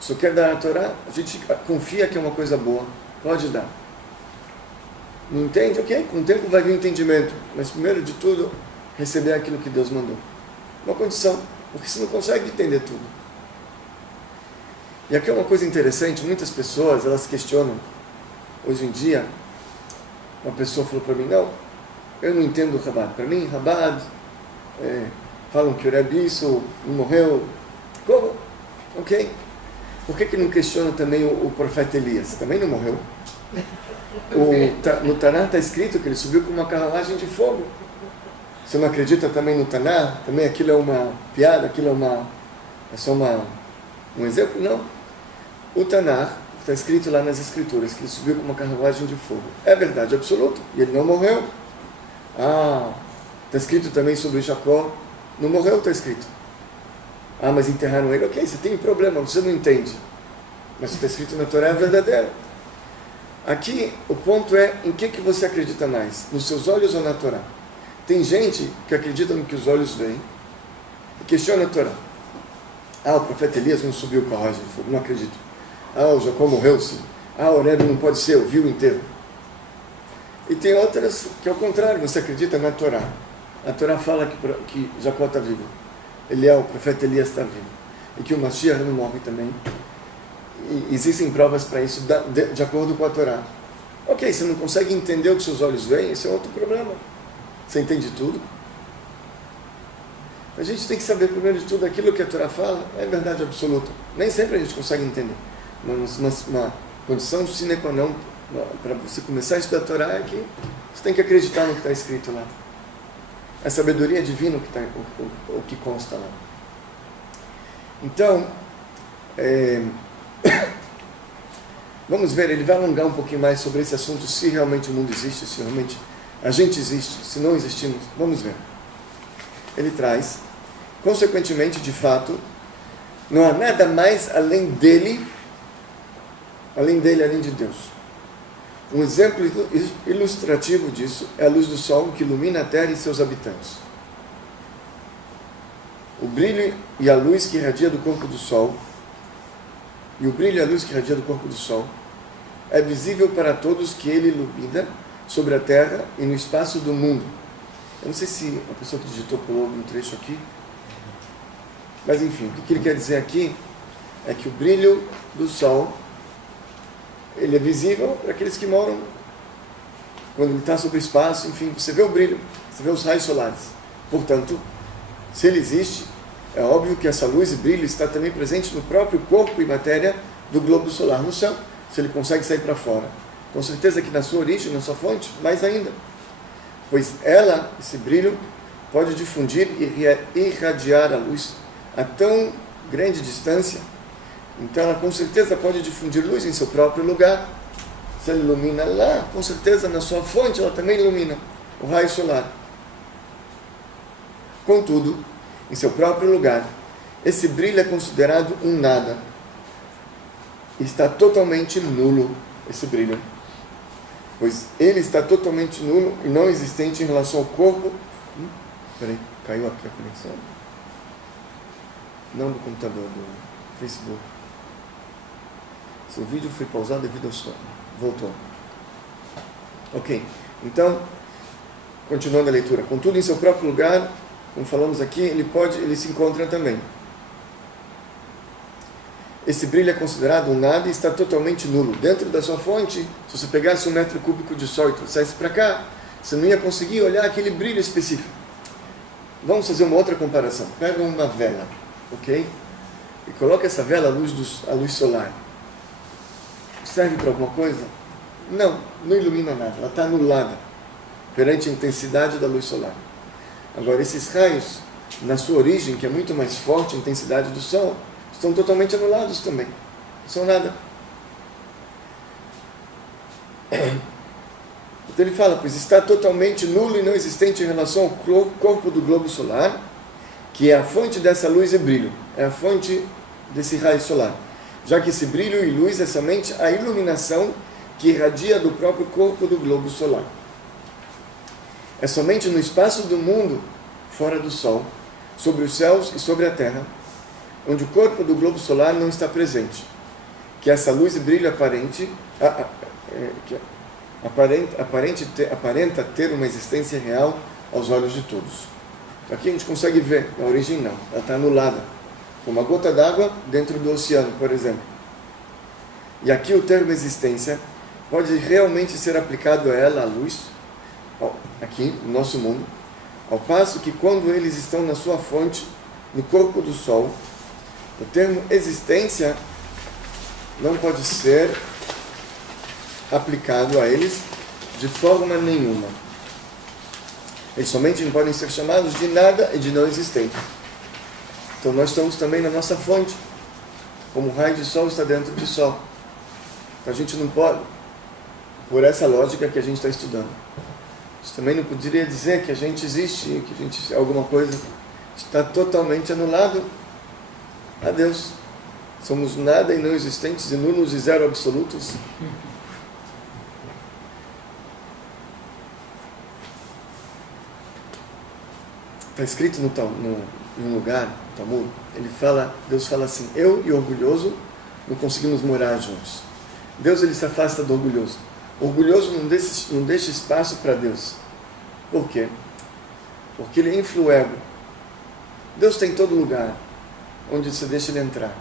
Se eu quero dar a Torá, a gente confia que é uma coisa boa, pode dar. Não entende? Ok, com o tempo vai vir o entendimento, mas primeiro de tudo, receber aquilo que Deus mandou. Uma condição, porque você não consegue entender tudo. E aqui é uma coisa interessante, muitas pessoas, elas questionam. Hoje em dia, uma pessoa falou para mim: não, eu não entendo o Chabad. Para mim, Chabad, falam que o Rebbe isso não morreu. Como? Ok. Por que não questiona também o profeta Elias? Também não morreu. No Taná está escrito que ele subiu com uma carruagem de fogo. Você não acredita também no Taná? Também aquilo é uma piada? Aquilo é só um exemplo? Não. O Taná está escrito lá nas Escrituras que ele subiu com uma carruagem de fogo. É verdade absoluta. E ele não morreu. Está escrito também sobre Jacó. Não morreu, está escrito. Mas enterraram ele. Ok, você tem um problema, você não entende. Mas está escrito na Torá, é verdadeiro. Aqui, o ponto é em que você acredita mais? Nos seus olhos ou na Torá? Tem gente que acredita no que os olhos veem e questiona a Torá. O profeta Elias não subiu com a carruagem de fogo. Não acredito. O Jacó morreu, sim. O Rebbe não pode ser, eu vi o inteiro. E tem outras que, ao contrário, você acredita na Torá. A Torá fala que Jacó está vivo. O profeta Elias está vivo. E que o Mashiach não morre também. E existem provas para isso de acordo com a Torá. Ok, você não consegue entender o que seus olhos veem, esse é outro problema. Você entende tudo? A gente tem que saber, primeiro de tudo, aquilo que a Torá fala é verdade absoluta. Nem sempre a gente consegue entender. Uma condição sine qua non para você começar a estudar a Torá é que você tem que acreditar no que está escrito lá. A sabedoria divina o que consta lá. Então, vamos ver, ele vai alongar um pouquinho mais sobre esse assunto, se realmente o mundo existe, se realmente a gente existe, se não existimos. Vamos ver. Ele traz, consequentemente, de fato, não há nada mais além dele, além de Deus. Um exemplo ilustrativo disso é a luz do sol que ilumina a terra e seus habitantes. O brilho e a luz que irradia do corpo do sol, é visível para todos que ele ilumina sobre a terra e no espaço do mundo. Eu não sei se a pessoa que digitou pulou um trecho aqui, mas enfim, o que ele quer dizer aqui é que o brilho do sol ele é visível para aqueles que moram, quando ele está sobre o espaço, enfim, você vê o brilho, você vê os raios solares. Portanto, se ele existe, é óbvio que essa luz e brilho está também presente no próprio corpo e matéria do globo solar no céu, se ele consegue sair para fora. Com certeza que na sua origem, na sua fonte, mais ainda. Pois esse brilho, pode difundir e irradiar a luz a tão grande distância. Então ela com certeza pode difundir luz em seu próprio lugar. Se ela ilumina lá, com certeza na sua fonte ela também ilumina o raio solar. Contudo, em seu próprio lugar, esse brilho é considerado um nada. Está totalmente nulo esse brilho. Pois ele está totalmente nulo e não existente em relação ao corpo. Peraí, caiu aqui a conexão. Não do computador, do Facebook. Seu vídeo foi pausado devido ao sono. Voltou. Ok, então, continuando a leitura. Contudo, em seu próprio lugar, como falamos aqui, ele se encontra também. Esse brilho é considerado um nada e está totalmente nulo. Dentro da sua fonte, se você pegasse 1 metro cúbico de sol e trouxesse para cá, você não ia conseguir olhar aquele brilho específico. Vamos fazer uma outra comparação. Pega uma vela, ok? E coloca essa vela à luz solar. Serve para alguma coisa? Não ilumina nada. Ela está anulada perante a intensidade da luz solar. Agora, esses raios, na sua origem, que é muito mais forte a intensidade do sol, estão totalmente anulados também. Não são nada. Então ele fala, pois está totalmente nulo e não existente em relação ao corpo do globo solar, que é a fonte dessa luz e brilho, é a fonte desse raio solar. Já que esse brilho e luz é somente a iluminação que irradia do próprio corpo do globo solar. É somente no espaço do mundo, fora do Sol, sobre os céus e sobre a terra, onde o corpo do globo solar não está presente, que essa luz e brilho aparenta ter uma existência real aos olhos de todos. Aqui a gente consegue ver, a origem não, ela está anulada, como uma gota d'água dentro do oceano, por exemplo. E aqui o termo existência pode realmente ser aplicado a ela, a luz, aqui no nosso mundo, ao passo que quando eles estão na sua fonte, no corpo do Sol, o termo existência não pode ser aplicado a eles de forma nenhuma. Eles somente não podem ser chamados de nada e de não existente. Então nós estamos também na nossa fonte, como o raio de sol está dentro de sol. Então a gente não pode, por essa lógica que a gente está estudando. A gente também não poderia dizer que a gente existe, que a gente alguma coisa está totalmente anulado a Deus. Somos nada e não existentes, e nulos e zero absolutos. Está escrito no lugar, no Talmud, Deus fala assim: eu e o orgulhoso não conseguimos morar juntos. Deus, ele se afasta do orgulhoso. O orgulhoso não deixa espaço para Deus. Por quê? Porque ele infla o ego. Deus tem em todo lugar onde você deixa ele entrar.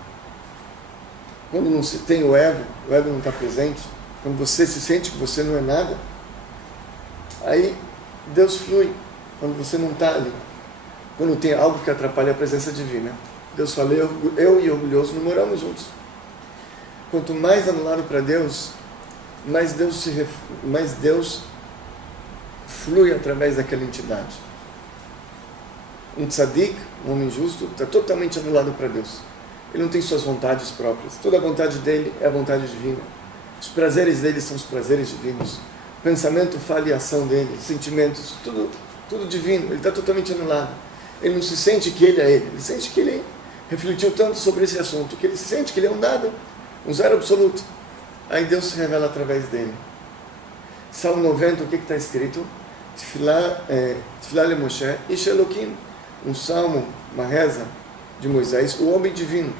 Quando não se tem o ego não está presente, quando você se sente que você não é nada, aí Deus flui, quando você não está ali. Quando tem algo que atrapalha a presença divina, Deus fala: eu e orgulhoso não moramos juntos. Quanto mais anulado para Deus, mais Deus flui através daquela entidade. Um tzadik, um homem justo, está totalmente anulado para Deus. Ele não tem suas vontades próprias. Toda a vontade dele é a vontade divina. Os prazeres dele são os prazeres divinos. O pensamento, fala e ação dele, sentimentos, tudo divino. Ele está totalmente anulado. Ele não se sente que ele é ele. Ele sente que ele refletiu tanto sobre esse assunto, que ele se sente que ele é um nada, um zero absoluto. Aí Deus se revela através dele. Salmo 90, o que está escrito? Tefilá le Moshe, Ish Elokim. Um salmo, uma reza de Moisés, o homem divino.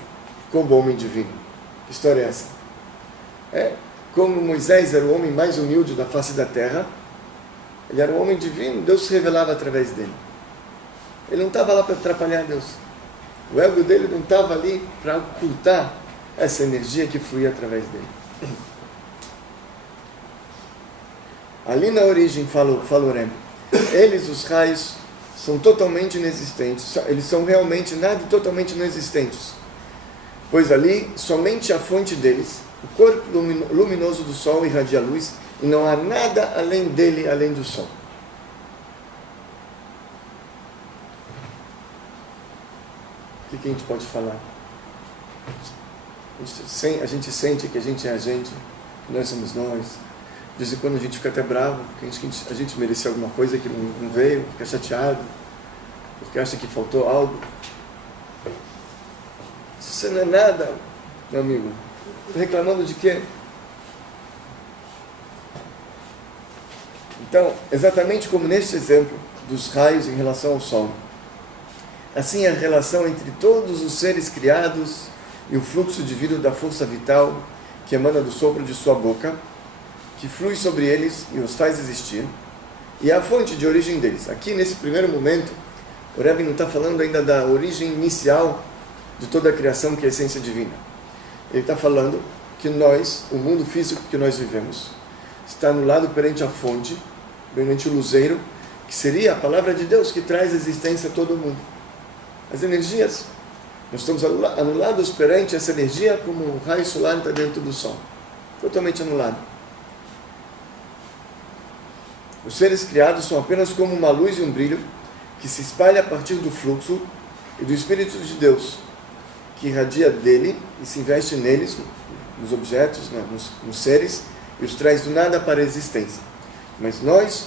Como homem divino? Que história é essa? Como Moisés era o homem mais humilde da face da terra, ele era um homem divino, Deus se revelava através dele. Ele não estava lá para atrapalhar Deus. O ego dele não estava ali para ocultar essa energia que fluía através dele. Ali na origem, fala o Rebbe, eles, os raios, são totalmente inexistentes. Eles são realmente nada e totalmente inexistentes. Pois ali, somente a fonte deles, o corpo luminoso do Sol, irradia luz, e não há nada além dele, além do Sol. O que a gente pode falar? A gente sente que a gente é a gente, que nós somos nós. De vez em quando a gente fica até bravo, porque a gente merecia alguma coisa que não veio, fica chateado, porque acha que faltou algo. Você não é nada, meu amigo. Está reclamando de quê? Então, exatamente como neste exemplo dos raios em relação ao Sol, assim é a relação entre todos os seres criados e o fluxo divino da força vital que emana do sopro de sua boca, que flui sobre eles e os faz existir, e é a fonte de origem deles. Aqui, nesse primeiro momento, o Rebbe não está falando ainda da origem inicial de toda a criação, que é a essência divina. Ele está falando que nós, o mundo físico que nós vivemos, está anulado perante a fonte, perante o luzeiro, que seria a palavra de Deus que traz existência a todo mundo. As energias, nós estamos anulados perante essa energia como o raio solar está dentro do Sol. Totalmente anulado. Os seres criados são apenas como uma luz e um brilho que se espalha a partir do fluxo e do Espírito de Deus, que irradia dele e se investe neles, nos objetos, nos seres, e os traz do nada para a existência. Mas nós,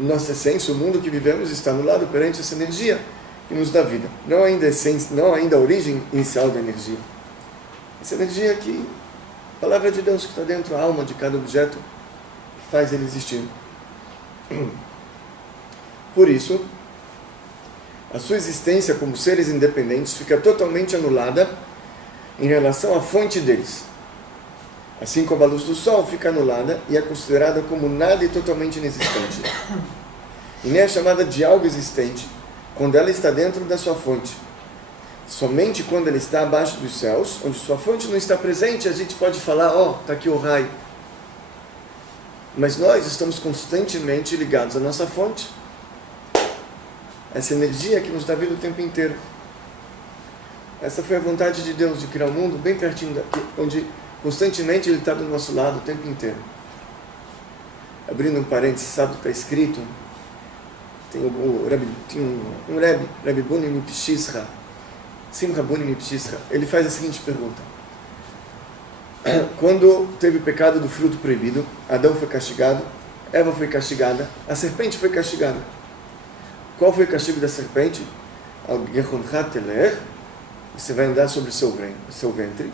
nossa essência, o mundo que vivemos, está anulado perante essa energia que nos dá vida. Não ainda a essência, não ainda a origem inicial da energia. Essa energia aqui, a palavra de Deus que está dentro da alma de cada objeto, que faz ele existir. Por isso, a sua existência como seres independentes fica totalmente anulada em relação à fonte deles. Assim como a luz do Sol fica anulada e é considerada como nada e totalmente inexistente. E nem é chamada de algo existente quando ela está dentro da sua fonte. Somente quando ela está abaixo dos céus, onde sua fonte não está presente, a gente pode falar: está aqui o raio. Mas nós estamos constantemente ligados à nossa fonte. Essa energia que nos dá vida o tempo inteiro. Essa foi a vontade de Deus, de criar um mundo bem pertinho daqui, onde constantemente Ele está do nosso lado o tempo inteiro. Abrindo um parênteses, sabe o que está escrito tinha um Rebbe Buni Mipshisra, Simcha Buni Mipshisra, ele faz a seguinte pergunta. Quando teve o pecado do fruto proibido, Adão foi castigado, Eva foi castigada, a serpente foi castigada. Qual foi o castigo da serpente? Você vai andar sobre o seu ventre,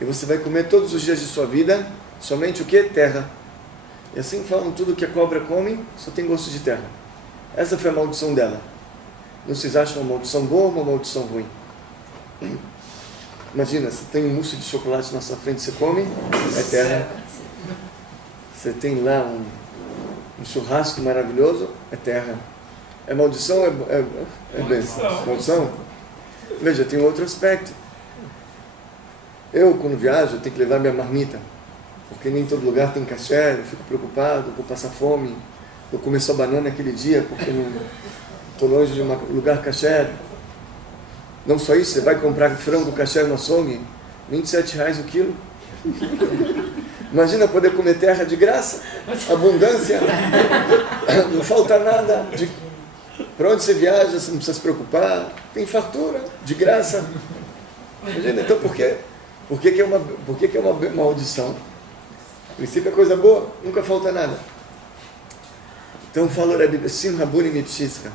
e você vai comer todos os dias de sua vida somente o que? Terra. E assim falam, tudo que a cobra come só tem gosto de terra. Essa foi a maldição dela. Não vocês acham uma maldição boa ou uma maldição ruim? Imagina, você tem um mousse de chocolate na sua frente, você come, é terra. Você tem lá um churrasco maravilhoso, é terra. É maldição, é bênção. Maldição? Veja, tem um outro aspecto. Eu, quando viajo, eu tenho que levar minha marmita, porque nem em todo lugar tem kasher, eu fico preocupado, vou passar fome, vou comer só banana aquele dia, porque estou longe de um lugar kasher. Não só isso, você vai comprar frango kasher no açougue, R$27 o quilo. Imagina poder comer terra de graça, abundância, não falta nada. Para onde você viaja, você não precisa se preocupar, tem fartura, de graça. Imagina, então por que é uma maldição? O princípio é coisa boa, nunca falta nada. Então fala o Rebbe Simcha Buni Mipshisra,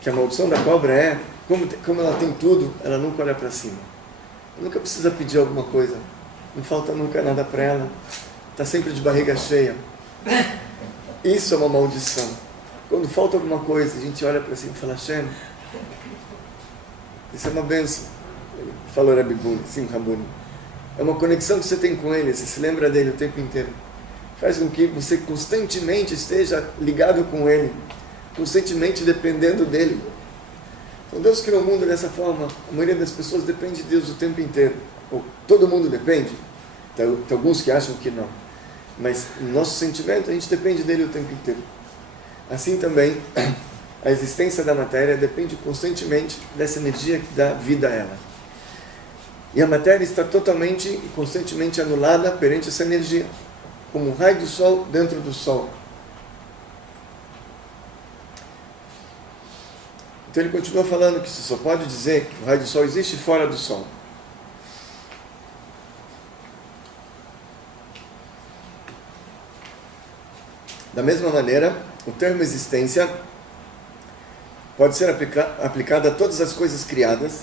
que a maldição da cobra é, como ela tem tudo, ela nunca olha para cima. Ela nunca precisa pedir alguma coisa, não falta nunca nada para ela, está sempre de barriga cheia. Isso é uma maldição. Quando falta alguma coisa, a gente olha para cima e fala, Hashem, isso é uma bênção. Falou Rebbe Buni, Simcha Buni. É uma conexão que você tem com ele, você se lembra dele o tempo inteiro. Faz com que você constantemente esteja ligado com ele, constantemente dependendo dele. Então Deus criou o mundo dessa forma. A maioria das pessoas depende de Deus o tempo inteiro. Ou todo mundo depende. Tem alguns que acham que não. Mas no nosso sentimento, a gente depende dele o tempo inteiro. Assim também, a existência da matéria depende constantemente dessa energia que dá vida a ela. E a matéria está totalmente e constantemente anulada perante essa energia, como um raio do sol dentro do sol. Então ele continua falando que você só pode dizer que o raio do sol existe fora do sol. Da mesma maneira, o termo existência pode ser aplicado a todas as coisas criadas,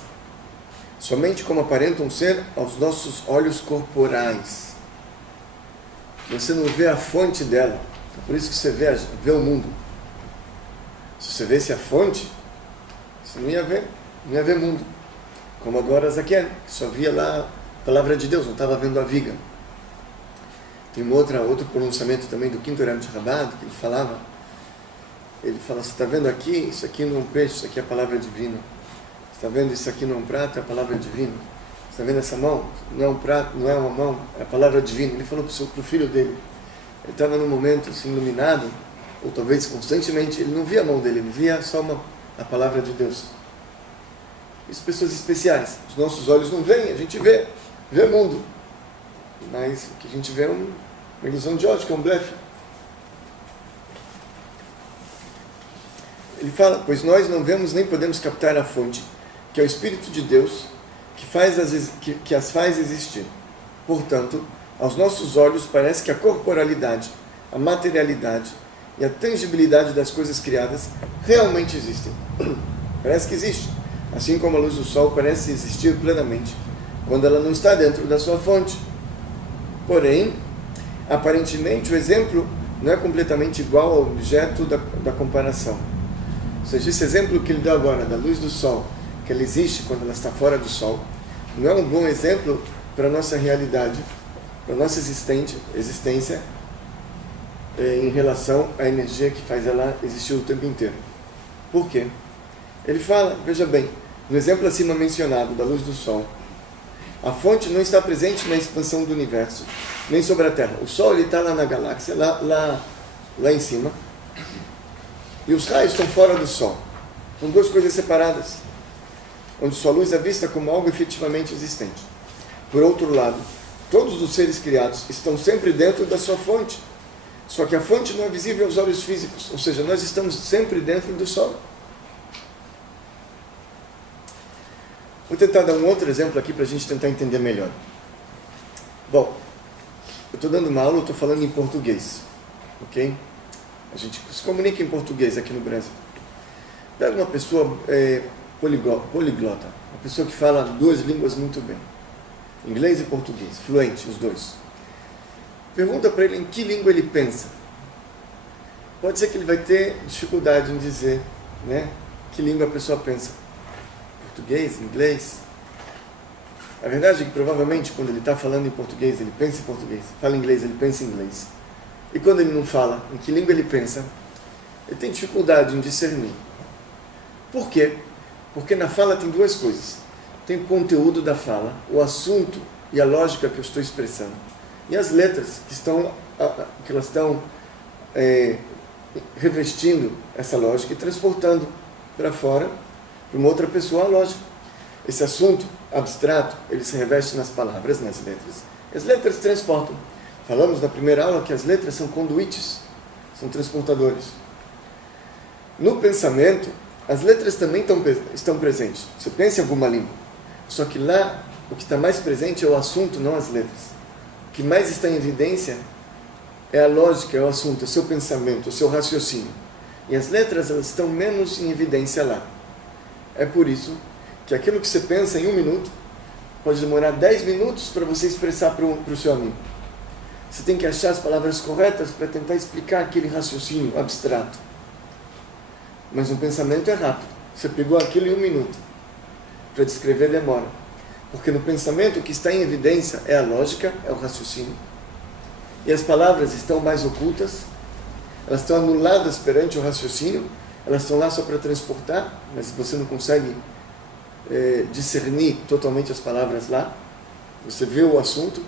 somente como aparentam ser aos nossos olhos corporais. Você não vê a fonte dela, é por isso que você vê o mundo. Se você visse a fonte, você não ia ver mundo. Como agora Zaqueu, que só via lá a palavra de Deus, não estava vendo a viga. Tem outro pronunciamento também do quinto Rebbe de Chabad, que ele fala, você está vendo aqui, isso aqui não é um peixe, isso aqui é a palavra divina. Você está vendo isso aqui não é um prato, é a palavra divina. Você está vendo essa mão? Não é um prato, não é uma mão, é a palavra divina. Ele falou para o filho dele. Ele estava num momento assim, iluminado, ou talvez constantemente, ele não via a mão dele, ele via só a palavra de Deus. Isso, pessoas especiais. Os nossos olhos não veem, a gente vê o mundo. Mas o que a gente vê é uma ilusão de ótica, é um blefe. Ele fala, pois nós não vemos nem podemos captar a fonte, que é o Espírito de Deus, que as faz existir. Portanto, aos nossos olhos parece que a corporalidade, a materialidade e a tangibilidade das coisas criadas realmente existem. Parece que existe. Assim como a luz do sol parece existir plenamente, quando ela não está dentro da sua fonte. Porém, aparentemente o exemplo não é completamente igual ao objeto da comparação. Ou seja, esse exemplo que ele deu agora, da luz do sol, que ela existe quando ela está fora do sol, não é um bom exemplo para a nossa realidade, para a nossa existência em relação à energia que faz ela existir o tempo inteiro. Por quê? Ele fala, veja bem, no exemplo acima mencionado da luz do sol, a fonte não está presente na expansão do universo, nem sobre a Terra. O Sol está lá na galáxia, lá em cima, e os raios estão fora do Sol. São duas coisas separadas, onde sua luz é vista como algo efetivamente existente. Por outro lado, todos os seres criados estão sempre dentro da sua fonte, Só que a fonte não é visível aos olhos físicos, ou seja, nós estamos sempre dentro do Sol. Vou tentar dar um outro exemplo aqui para a gente tentar entender melhor. Bom, eu estou dando uma aula, eu estou falando em português, ok? A gente se comunica em português aqui no Brasil. Pega uma pessoa poliglota, uma pessoa que fala 2 línguas muito bem, inglês e português, fluente, os dois. Pergunta para ele em que língua ele pensa. Pode ser que ele vai ter dificuldade em dizer, né, que língua a pessoa pensa. Português, inglês. A verdade é que provavelmente quando ele está falando em português, ele pensa em português. Fala inglês, ele pensa em inglês. E quando ele não fala em que língua ele pensa, ele tem dificuldade em discernir. Por quê? Porque na fala tem 2 coisas. Tem o conteúdo da fala, o assunto e a lógica que eu estou expressando. E as letras que elas estão revestindo essa lógica e transportando para fora, para uma outra pessoa, a lógica. Esse assunto abstrato, ele se reveste nas palavras, nas letras. As letras transportam. Falamos na primeira aula que as letras são conduítes, são transportadores. No pensamento, as letras também estão presentes. Você pensa em alguma língua. Só que lá, o que está mais presente é o assunto, não as letras. O que mais está em evidência é a lógica, é o assunto, é o seu pensamento, o seu raciocínio. E as letras, elas estão menos em evidência lá. É por isso que aquilo que você pensa em 1 minuto pode demorar 10 minutos para você expressar para o seu amigo. Você tem que achar as palavras corretas para tentar explicar aquele raciocínio abstrato. Mas o pensamento é rápido. Você pegou aquilo em 1 minuto. Para descrever demora. Porque no pensamento o que está em evidência é a lógica, é o raciocínio. E as palavras estão mais ocultas, elas estão anuladas perante o raciocínio, elas estão lá só para transportar, mas você não consegue discernir totalmente as palavras lá. Você vê o assunto.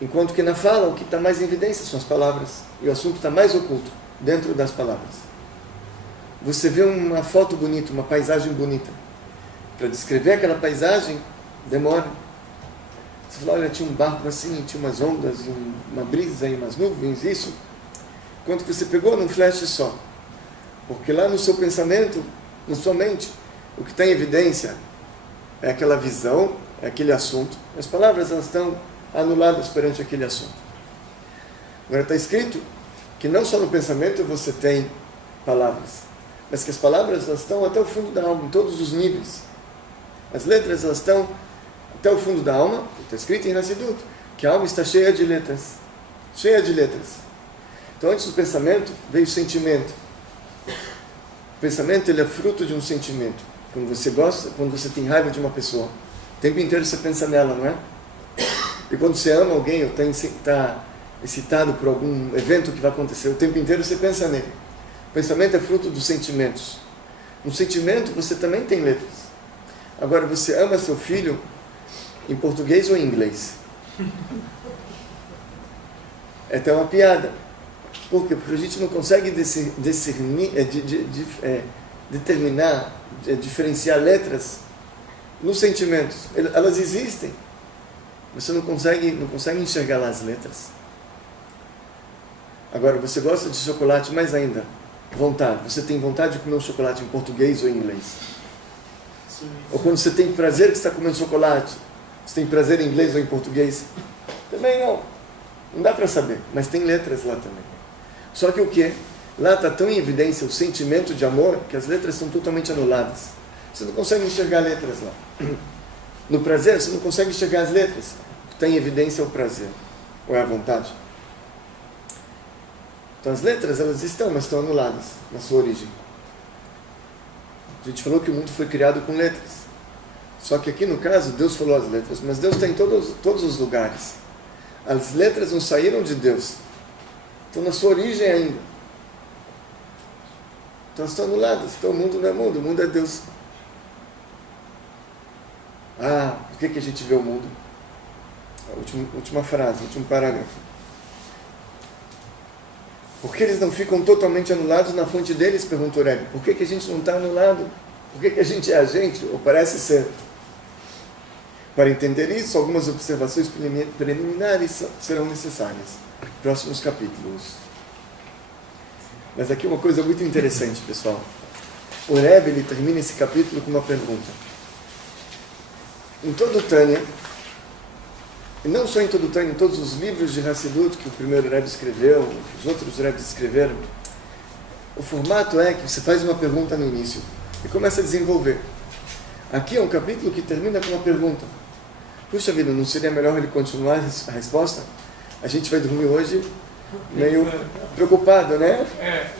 Enquanto que na fala, o que está mais em evidência são as palavras. E o assunto está mais oculto, dentro das palavras. Você vê uma foto bonita, uma paisagem bonita. Para descrever aquela paisagem, demora. Você fala, olha, tinha um barco assim, tinha umas ondas, uma brisa e umas nuvens, isso. Enquanto que você pegou num flash só. Porque lá no seu pensamento, na sua mente, o que está em evidência é aquela visão, é aquele assunto. As palavras, elas estão anuladas perante aquele assunto. Agora está escrito que não só no pensamento você tem palavras, mas que as palavras, elas estão até o fundo da alma, em todos os níveis. As letras, elas estão até o fundo da alma. Está escrito em Hassidut que a alma está cheia de letras. Cheia de letras. Então, antes do pensamento, veio o sentimento. O pensamento, ele é fruto de um sentimento. Quando você gosta, quando você tem raiva de uma pessoa, o tempo inteiro você pensa nela, não é? E quando você ama alguém, ou está excitado por algum evento que vai acontecer, o tempo inteiro você pensa nele. O pensamento é fruto dos sentimentos. No sentimento, você também tem letras. Agora, você ama seu filho em português ou em inglês? É até uma piada. Por quê? Porque a gente não consegue discernir, determinar, diferenciar letras nos sentimentos. Elas existem. Você não consegue enxergar lá as letras. Agora, você gosta de chocolate mais ainda. Vontade. Você tem vontade de comer um chocolate em português ou em inglês? Sim. Ou quando você tem prazer que está comendo chocolate, você tem prazer em inglês ou em português? Também não. Não dá para saber. Mas tem letras lá também. Só que o quê? Lá está tão em evidência o sentimento de amor que as letras são totalmente anuladas. Você não consegue enxergar letras lá. No prazer, você não consegue enxergar as letras. O que está em evidência é o prazer. Ou é a vontade. Então as letras, elas estão, mas estão anuladas na sua origem. A gente falou que o mundo foi criado com letras. Só que aqui no caso, Deus falou as letras, mas Deus está em todos os lugares. As letras não saíram de Deus. Estão na sua origem ainda. Então estão anuladas. Então o mundo não é mundo, o mundo é Deus. Ah, por que a gente vê o mundo? A última frase, o último parágrafo. Por que eles não ficam totalmente anulados na fonte deles? Perguntou Rebbe. Por que a gente não está anulado? Por que a gente é a gente? Ou parece ser? Para entender isso, algumas observações preliminares serão necessárias. Próximos capítulos. Mas aqui uma coisa muito interessante, pessoal. O Rebbe, ele termina esse capítulo com uma pergunta. Em todo o Tânia, e não só em todo o Tânia, em todos os livros de Hassidut que o primeiro Rebbe escreveu, que os outros Rebbes escreveram, o formato é que você faz uma pergunta no início e começa a desenvolver. Aqui é um capítulo que termina com uma pergunta. Puxa vida, não seria melhor ele continuar a resposta? A gente vai dormir hoje meio preocupado, né?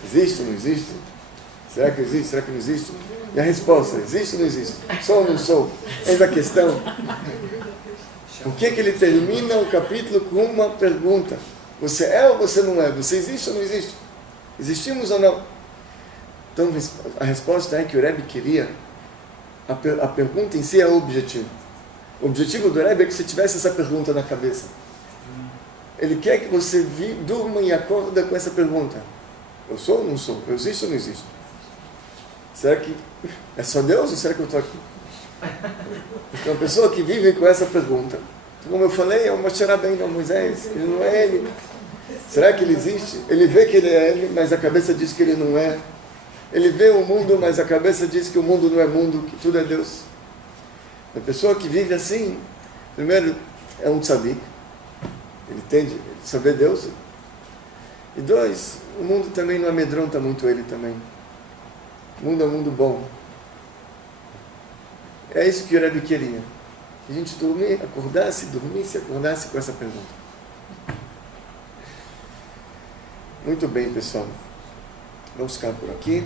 Existe ou não existe? Será que existe? Será que não existe? E a resposta, existe ou não existe? Sou ou não sou? Eis a questão. Por que ele termina o capítulo com uma pergunta? Você é ou você não é? Você existe ou não existe? Existimos ou não? Então a resposta é que o Rebbe queria, a pergunta em si é o objetivo. O objetivo do Rebbe é que você tivesse essa pergunta na cabeça. Ele quer que você durma e acorda com essa pergunta. Eu sou ou não sou? Eu existo ou não existo? Será que é só Deus ou será que eu estou aqui? Porque uma pessoa que vive com essa pergunta, como eu falei, é o Moshe Rabbeinu, Moisés, ele não é ele. Será que ele existe? Ele vê que ele é ele, mas a cabeça diz que ele não é. Ele vê o mundo, mas a cabeça diz que o mundo não é mundo, que tudo é Deus. A pessoa que vive assim, primeiro, é um tzadik, ele tende a saber Deus. E dois, o mundo também não amedronta muito ele também. O mundo é um mundo bom. É isso que o Rebbe queria. Que a gente dormisse com essa pergunta. Muito bem, pessoal. Vamos ficar por aqui.